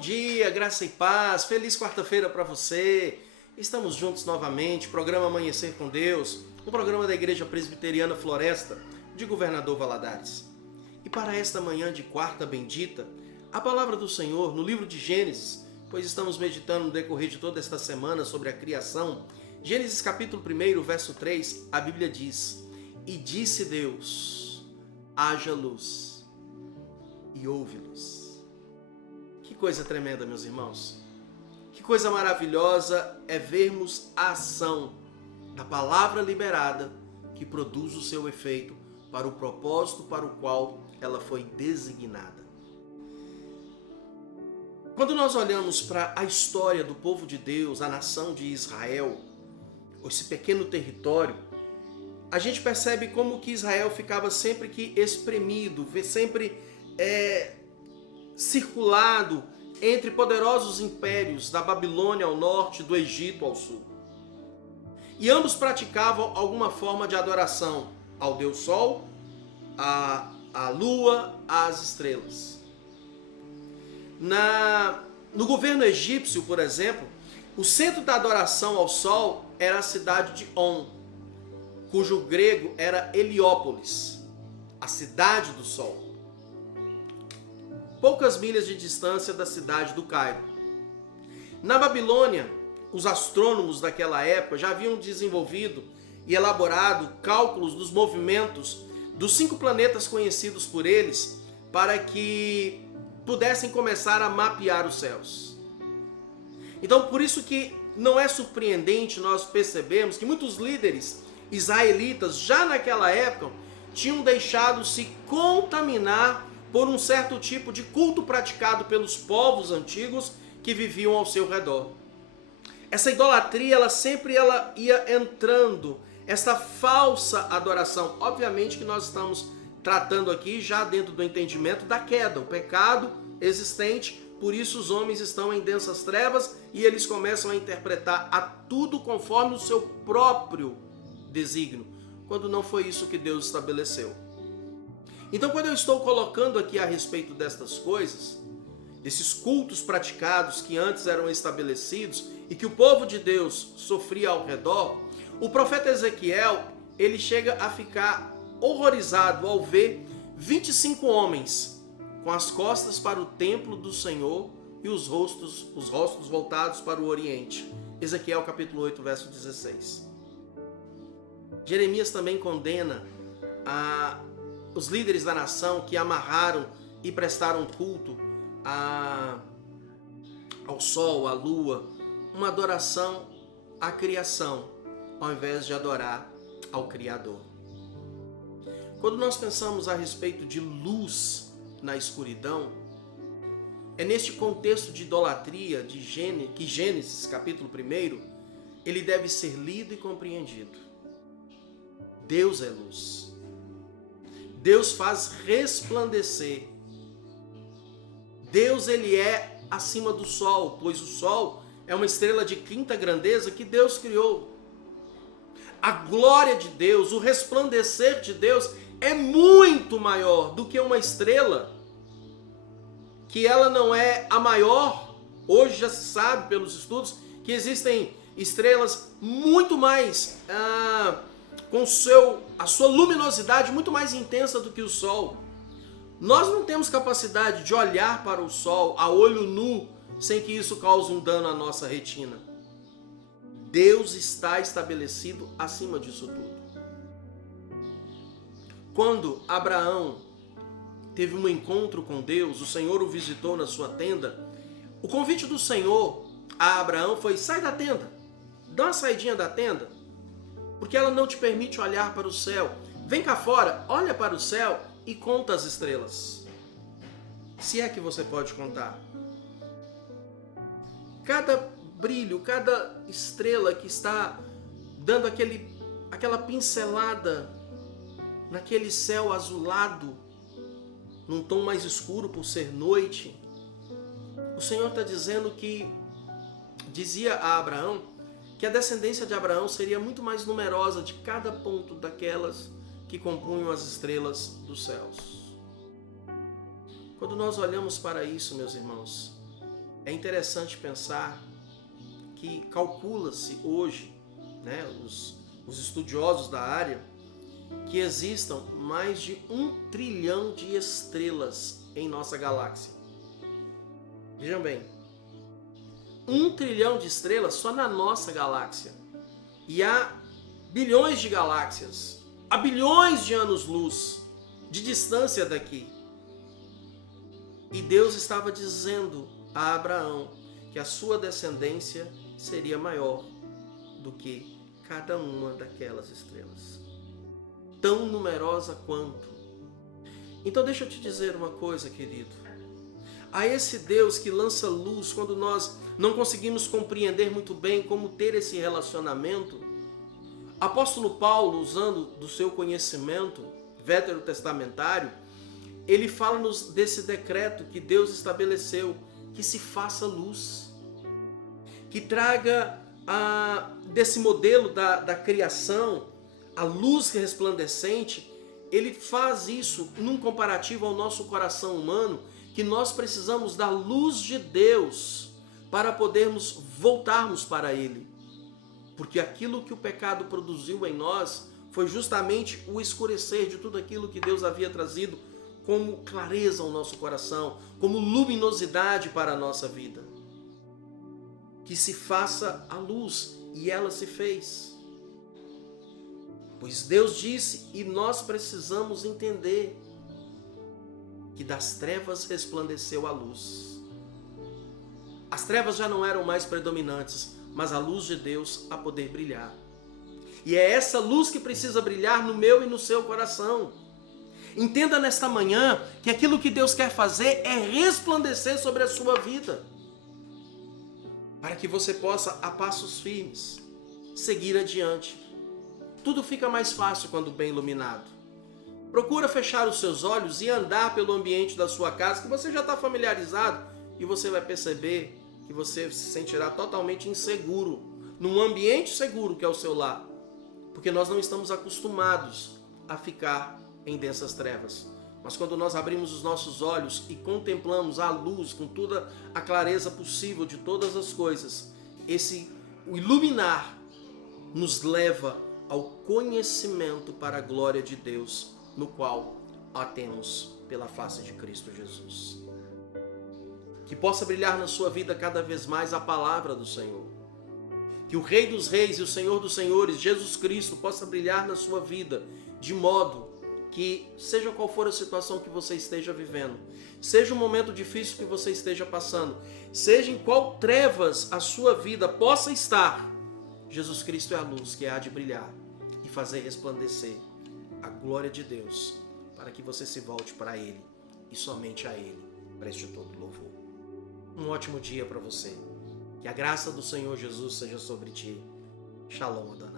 dia, graça e paz, feliz quarta-feira para você. Estamos juntos novamente, programa Amanhecer com Deus, um programa da Igreja Presbiteriana Floresta, de Governador Valadares. E para esta manhã de quarta bendita, a palavra do Senhor no livro de Gênesis, pois estamos meditando no decorrer de toda esta semana sobre a criação. Gênesis capítulo 1, verso 3, a Bíblia diz: E disse Deus, haja luz, e houve luz. Que coisa tremenda, meus irmãos. Que coisa maravilhosa é vermos a ação da palavra liberada que produz o seu efeito para o propósito para o qual ela foi designada. Quando nós olhamos para a história do povo de Deus, a nação de Israel, esse pequeno território, a gente percebe como que Israel ficava sempre que espremido, sempre circulado entre poderosos impérios da Babilônia ao norte, do Egito ao sul. E ambos praticavam alguma forma de adoração ao Deus Sol, à Lua, às estrelas. No governo egípcio, por exemplo, o centro da adoração ao Sol era a cidade de On, cujo grego era Heliópolis, a cidade do Sol. Poucas milhas de distância da cidade do Cairo. Na Babilônia, os astrônomos daquela época já haviam desenvolvido e elaborado cálculos dos movimentos dos 5 planetas conhecidos por eles para que pudessem começar a mapear os céus. Então, por isso que não é surpreendente nós percebermos que muitos líderes israelitas já naquela época tinham deixado se contaminar por um certo tipo de culto praticado pelos povos antigos que viviam ao seu redor. Essa idolatria, ela sempre ia entrando, essa falsa adoração. Obviamente que nós estamos tratando aqui já dentro do entendimento da queda, o pecado existente, por isso os homens estão em densas trevas e eles começam a interpretar a tudo conforme o seu próprio desígnio, quando não foi isso que Deus estabeleceu. Então, quando eu estou colocando aqui a respeito destas coisas, desses cultos praticados que antes eram estabelecidos e que o povo de Deus sofria ao redor, o profeta Ezequiel, ele chega a ficar horrorizado ao ver 25 homens com as costas para o templo do Senhor e os rostos voltados para o Oriente. Ezequiel capítulo 8, verso 16. Jeremias também condena os líderes da nação que amarraram e prestaram culto ao sol, à lua, uma adoração à criação, ao invés de adorar ao Criador. Quando nós pensamos a respeito de luz na escuridão, é neste contexto de idolatria que Gênesis, capítulo 1, ele deve ser lido e compreendido. Deus é luz. Deus faz resplandecer. Deus, ele é acima do sol, pois o sol é uma estrela de quinta grandeza que Deus criou. A glória de Deus, o resplandecer de Deus é muito maior do que uma estrela, que ela não é a maior. Hoje já se sabe pelos estudos que existem estrelas muito mais com a sua luminosidade muito mais intensa do que o Sol. Nós não temos capacidade de olhar para o Sol a olho nu sem que isso cause um dano à nossa retina. Deus está estabelecido acima disso tudo. Quando Abraão teve um encontro com Deus, o Senhor o visitou na sua tenda, o convite do Senhor a Abraão foi: sai da tenda, dá uma saidinha da tenda, porque ela não te permite olhar para o céu. Vem cá fora, olha para o céu e conta as estrelas. Se é que você pode contar. Cada brilho, cada estrela que está dando aquela pincelada naquele céu azulado, num tom mais escuro por ser noite. O Senhor está dizendo dizia a Abraão, que a descendência de Abraão seria muito mais numerosa de cada ponto daquelas que compunham as estrelas dos céus. Quando nós olhamos para isso, meus irmãos, é interessante pensar que calcula-se hoje, né, os estudiosos da área, que existam mais de 1 trilhão de estrelas em nossa galáxia. Vejam bem, 1 trilhão de estrelas só na nossa galáxia. E há bilhões de galáxias, há bilhões de anos-luz de distância daqui. E Deus estava dizendo a Abraão que a sua descendência seria maior do que cada uma daquelas estrelas, tão numerosa quanto. Então deixa eu te dizer uma coisa, querido. A esse Deus que lança luz quando nós não conseguimos compreender muito bem como ter esse relacionamento, apóstolo Paulo, usando do seu conhecimento veterotestamentário, ele fala-nos desse decreto que Deus estabeleceu, que se faça luz, que traga desse modelo da criação, a luz resplandecente. Ele faz isso num comparativo ao nosso coração humano, que nós precisamos da luz de Deus para podermos voltarmos para Ele. Porque aquilo que o pecado produziu em nós foi justamente o escurecer de tudo aquilo que Deus havia trazido como clareza ao nosso coração, como luminosidade para a nossa vida. Que se faça a luz, e ela se fez. Pois Deus disse, e nós precisamos entender, que das trevas resplandeceu a luz. As trevas já não eram mais predominantes, mas a luz de Deus a poder brilhar. E é essa luz que precisa brilhar no meu e no seu coração. Entenda nesta manhã que aquilo que Deus quer fazer é resplandecer sobre a sua vida, para que você possa, a passos firmes, seguir adiante. Tudo fica mais fácil quando bem iluminado. Procura fechar os seus olhos e andar pelo ambiente da sua casa, que você já está familiarizado, e você vai perceber que você se sentirá totalmente inseguro, num ambiente seguro que é o seu lar, porque nós não estamos acostumados a ficar em densas trevas. Mas quando nós abrimos os nossos olhos e contemplamos a luz com toda a clareza possível de todas as coisas, o iluminar nos leva ao conhecimento para a glória de Deus, no qual a temos pela face de Cristo Jesus. Que possa brilhar na sua vida cada vez mais a palavra do Senhor. Que o Rei dos Reis e o Senhor dos Senhores, Jesus Cristo, possa brilhar na sua vida, de modo que, seja qual for a situação que você esteja vivendo, seja o momento difícil que você esteja passando, seja em qual trevas a sua vida possa estar, Jesus Cristo é a luz que há de brilhar e fazer resplandecer a glória de Deus, para que você se volte para Ele e somente a Ele preste todo louvor. Um ótimo dia para você. Que a graça do Senhor Jesus seja sobre ti. Shalom, Adonai.